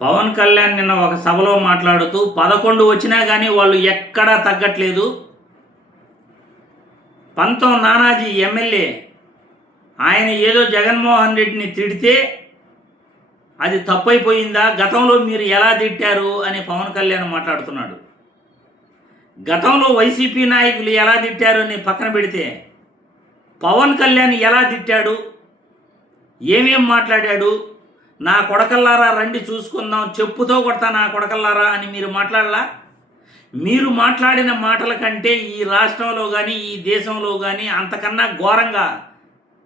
పవన్ కళ్యాణ్ నిన్న ఒక సభలో మాట్లాడుతూ 11 వచ్చినా కానీ వాళ్ళు ఎక్కడా తగ్గట్లేదు. పంతం నానాజీ ఎమ్మెల్యే ఆయన ఏదో జగన్మోహన్ రెడ్డిని తిడితే అది తప్పైపోయిందా, గతంలో మీరు ఎలా తిట్టారు అని పవన్ కళ్యాణ్ మాట్లాడుతున్నాడు. గతంలో వైసీపీ నాయకులు ఎలా తిట్టారు అని పక్కన పెడితే పవన్ కళ్యాణ్ ఎలా తిట్టాడు, ఏమేం మాట్లాడాడు, నా కొడకల్లారా రండి చూసుకుందాం, చెప్పుతో కొడతా నా కొడకల్లారా అని మీరు మాట్లాడలా? మీరు మాట్లాడిన మాటల కంటే ఈ రాష్ట్రంలో కానీ ఈ దేశంలో కానీ అంతకన్నా ఘోరంగా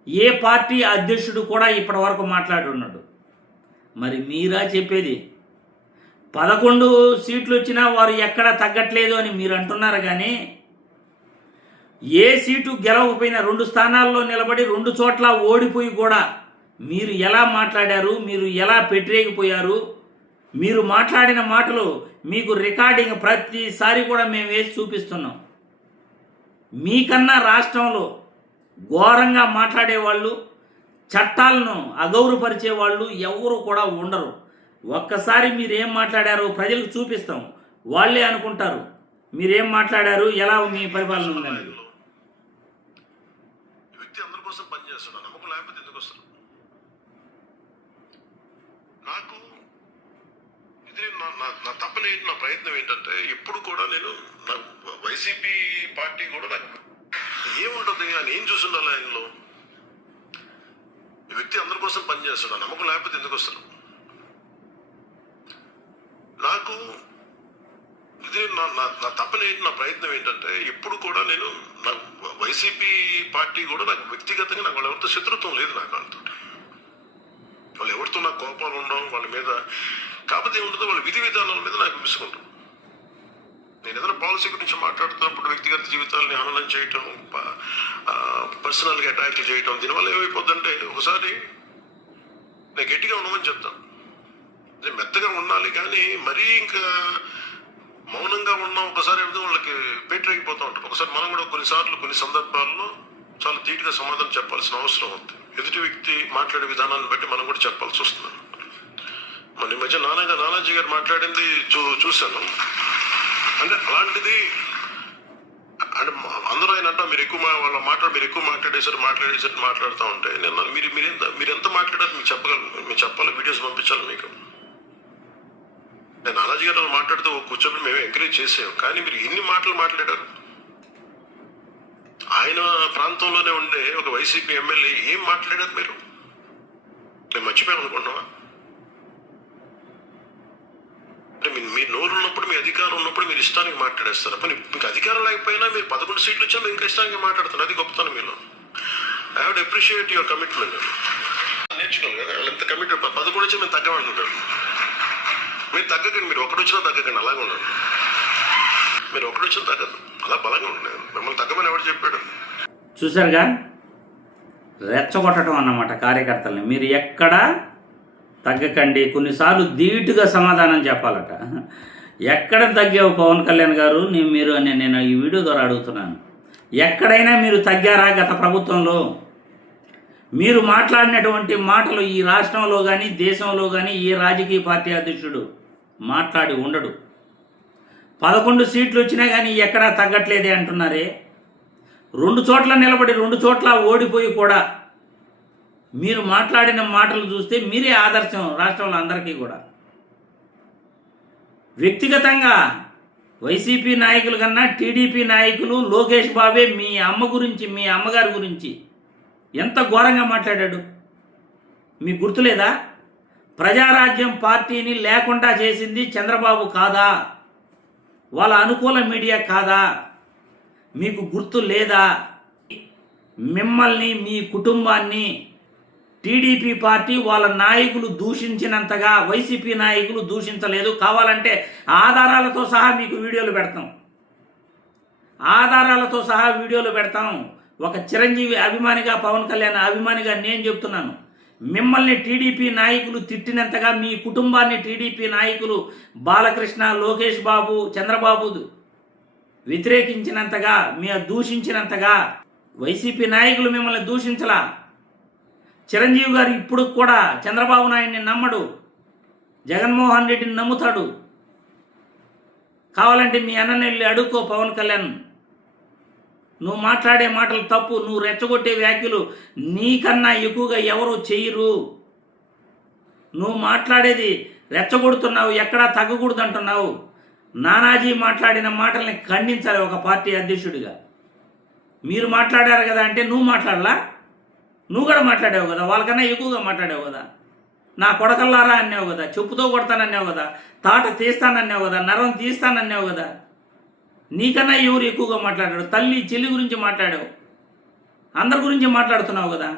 ఏ పార్టీ అధ్యక్షుడు కూడా ఇప్పటి వరకు మాట్లాడున్నాడు. మరి మీరా చెప్పేది? 11 సీట్లు వచ్చినా వారు ఎక్కడ తగ్గట్లేదు అని మీరు అంటున్నారు. కానీ ఏ సీటు గెలవకపోయినా 2 స్థానాల్లో నిలబడి 2 చోట్ల ఓడిపోయి కూడా మీరు ఎలా మాట్లాడారు, మీరు ఎలా పెట్టరేగిపోయారు, మీరు మాట్లాడిన మాటలు మీకు రికార్డింగ్ ప్రతిసారి కూడా మేము వేసి చూపిస్తున్నాం. మీకన్నా రాష్ట్రంలో ఘోరంగా మాట్లాడేవాళ్ళు, చట్టాలను అగౌరవపరిచే వాళ్ళు ఎవరు కూడా ఉండరు. ఒక్కసారి మీరేం మాట్లాడారో ప్రజలకు చూపిస్తాం, వాళ్ళే అనుకుంటారు మీరేం మాట్లాడారు, ఎలా మీ పరిపాలన ఉందనేది. వ్యక్తి అందరి కోసం పనిచేస్తున్నాడు, నమ్మకం లేకపోతే ఎందుకు వస్తారు? నాకు ఇది నా తప్పని నా ప్రయత్నం ఏంటంటే ఎప్పుడు కూడా నేను వైసీపీ పార్టీ కూడా నాకు ఏముంటుంది ఆయన ఏం చూసుండాలి, ఆయనలో ఈ వ్యక్తి అందరి కోసం పనిచేస్తున్నాడు, నమ్మకం లేకపోతే ఎందుకు వస్తారు? నాకు ఇది నా తప్పని నా ప్రయత్నం ఏంటంటే ఎప్పుడు కూడా నేను వైసీపీ పార్టీ కూడా నాకు వ్యక్తిగతంగా నాకు వాళ్ళ ఎవరితో శత్రుత్వం లేదు. నాకు వాళ్ళతో వాళ్ళు ఎవరితో నాకు కోపాలు ఉండవు వాళ్ళ మీద. కాకపోతే ఏముంటుందో వాళ్ళ విధి విధానాల మీద నాకు విసుకుంటాం. నేను ఏదైనా పాలసీ గురించి మాట్లాడుతున్నప్పుడు వ్యక్తిగత జీవితాలని హననం చేయటం, పర్సనల్గా అటాక్లు చేయటం, దీనివల్ల ఏమైపోద్దంటే ఒకసారి నేను గట్టిగా ఉండమని చెప్తాను, నేను మెత్తగా ఉండాలి. కానీ మరీ ఇంకా మౌనంగా ఉన్నాం ఒకసారి ఏమిటో వాళ్ళకి పేటరేగిపోతూ ఉంటాం. ఒకసారి మనం కూడా కొన్నిసార్లు కొన్ని సందర్భాల్లో చాలా ధీటుగా సమాధానం చెప్పాల్సిన అవసరం ఉంది. ఎదుటి వ్యక్తి మాట్లాడే విధానాన్ని బట్టి మనం కూడా చెప్పాల్సి వస్తుంది. మన ఈ మధ్య నానాజీ గారు మాట్లాడింది చూశాను. అంటే అలాంటిది అంటే అందరూ ఆయన అంట మీరు ఎక్కువ మీరు ఎక్కువ మాట్లాడేసారు మాట్లాడుతూ ఉంటే నేను మీరు ఎంత మాట్లాడారు మీకు చెప్పాలి, వీడియోస్ పంపించాలి మీకు. నేను నానాజీ గారు మాట్లాడితే కూర్చోబెట్టి మేము ఎంకరేజ్ చేసాం. కానీ మీరు ఎన్ని మాటలు మాట్లాడారు? ఆయన ప్రాంతంలోనే ఉండే ఒక వైసీపీ ఎమ్మెల్యే ఏం మాట్లాడారు మీరు? మేము మర్చిపోయాం అనుకుంటున్నావా? అంటే మీరు నోరు ఉన్నప్పుడు, మీ అధికారం ఉన్నప్పుడు మీరు ఇష్టానికి మాట్లాడేస్తారు. అప్పుడు మీకు అధికారం లేకపోయినా మీరు 11 సీట్లు వచ్చా మీరు ఇంకా ఇష్టానికి మాట్లాడుతున్నారు. అది గొప్పతనం మీలో. I have to appreciate your commitment. నేర్చుకోవాలి కదా వాళ్ళు ఎంత కమిట్మెంట్. 11 వచ్చి మేము తగ్గమంటుంటారు. మీరు తగ్గకండి, మీరు ఒకటి వచ్చినా తగ్గకండి, అలాగే ఉండండి. మీరు ఒకటి వచ్చినా తగ్గదు, అలా బలంగా ఉండండి. మిమ్మల్ని తగ్గమని ఎవరు చెప్పాడు? చూసారుగా, రెచ్చగొట్టడం అన్నమాట కార్యకర్తల్ని. మీరు ఎక్కడ తగ్గకండి, కొన్నిసార్లు ధీటుగా సమాధానం చెప్పాలట. ఎక్కడ తగ్గావు పవన్ కళ్యాణ్ గారు నేను ఈ వీడియో ద్వారా అడుగుతున్నాను. ఎక్కడైనా మీరు తగ్గారా? గత ప్రభుత్వంలో మీరు మాట్లాడినటువంటి మాటలు ఈ రాష్ట్రంలో కానీ దేశంలో కానీ ఏ రాజకీయ పార్టీ అధ్యక్షుడు మాట్లాడి ఉండడు. 11 సీట్లు వచ్చినా కానీ ఎక్కడా తగ్గట్లేదే అంటున్నారే. 2 చోట్ల నిలబడి 2 చోట్ల ఓడిపోయి కూడా మీరు మాట్లాడిన మాటలు చూస్తే మీరే ఆదర్శం రాష్ట్రంలో అందరికీ కూడా. వ్యక్తిగతంగా వైసీపీ నాయకుల కన్నా టీడీపీ నాయకులు లోకేష్ బాబే మీ అమ్మ గురించి, మీ అమ్మగారి గురించి ఎంత ఘోరంగా మాట్లాడాడు మీకు గుర్తులేదా? ప్రజారాజ్యం పార్టీని లేకుండా చేసింది చంద్రబాబు కాదా? వాళ్ళ అనుకూల మీడియా కాదా? మీకు గుర్తు లేదా? మిమ్మల్ని, మీ కుటుంబాన్ని టీడీపీ పార్టీ వాళ్ళ నాయకులు దూషించినంతగా వైసీపీ నాయకులు దూషించలేదు. కావాలంటే ఆధారాలతో సహా మీకు వీడియోలు పెడతాం, ఆధారాలతో సహా వీడియోలు పెడతాం. ఒక చిరంజీవి అభిమానిగా, పవన్ కళ్యాణ్ అభిమానిగా నేను చెప్తున్నాను, మిమ్మల్ని టీడీపీ నాయకులు తిట్టినంతగా, మీ కుటుంబాన్ని టీడీపీ నాయకులు బాలకృష్ణ, లోకేష్ బాబు, చంద్రబాబు వ్యతిరేకించినంతగా, దూషించినంతగా వైసీపీ నాయకులు మిమ్మల్ని దూషించలా. చిరంజీవి గారు ఇప్పుడు కూడా చంద్రబాబు నాయుడిని నమ్మడు. జగన్మోహన్ రెడ్డిని నమ్ముతాడు. కావాలంటే మీ అన్నని వెళ్ళి అడుక్కో పవన్ కళ్యాణ్. నువ్వు మాట్లాడే మాటలు తప్పు, నువ్వు రెచ్చగొట్టే వ్యాఖ్యలు నీకన్నా ఎక్కువగా ఎవరు చెయ్యరు. నువ్వు మాట్లాడేది రెచ్చగొడుతున్నావు, ఎక్కడా తగ్గకూడదు అంటున్నావు. నానాజీ మాట్లాడిన మాటల్ని ఖండించాలి ఒక పార్టీ అధ్యక్షుడిగా. మీరు మాట్లాడారు కదా అంటే నువ్వు మాట్లాడలా? నువ్వు కూడా మాట్లాడావు కదా, వాళ్ళకన్నా ఎక్కువగా మాట్లాడావు కదా. నా కొడకల్లారా అన్నావు కదా, చెప్పుతో కొడతానన్నావు కదా, తాట తీస్తానన్నావు కదా, నరం తీస్తానన్నావు కదా. నీకన్నా ఎవరు ఎక్కువగా మాట్లాడాడు? తల్లి చెల్లి గురించి మాట్లాడావు, అందరి గురించి మాట్లాడుతున్నావు కదా.